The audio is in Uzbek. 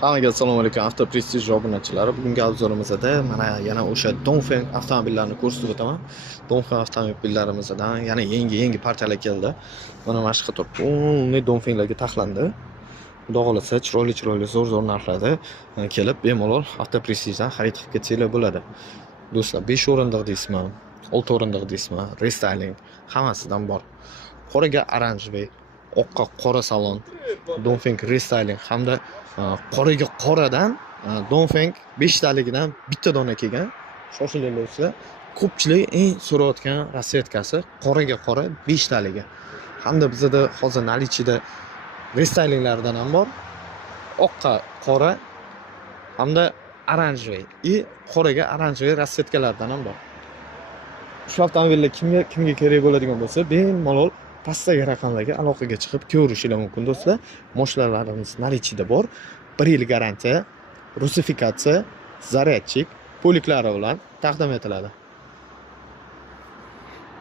Hammaga assalomu alaykum, Avto Prestige obunachilari. Bugungi obzorimizda mana yana o'sha Dongfeng avtomobillarini ko'rsatib o'taman. Dongfeng avtomobillarimizdan yana yangi partiyalar keldi. Mana mana shu qator полный Dongfenglarga taxlandi. Xudo xolasa chiroyli zo'r narxlarda kelib bemalol Avto Prestigedan xarid qilib ketsanglar bo'ladi. Do'stlar, 5 o'rindiq deysizmi, 6 o'rindiq deysizmi, restyling hammasidan bor. Qoraga oranjevый, oqqa qora salon, Dongfeng restyling hamda qoraga qoradan Dongfeng 5 taligidan bitta dona kelgan. Shoshiling do'stlar. Ko'pchilik eng so'rayotgan rasvetkasi qoraga qora 5 taligi. Hamda bizda hozir nalichida restylinglaridan ham bor. Oqqa qora hamda oranjevый и qoraga oranjevый rasvetkalardan ham bor. Shu avtomobillar kimga kerak bo'ladigan bo'lsa, bemalol pastdagi raqamlarga aloqaga chiqib ko'rishingiz mumkin do'stlar. Moshinalarimiz nalichida bor. 1 yil garantiya, rusifikatsiya, zaryadchik, poliklari bilan taqdim etiladi.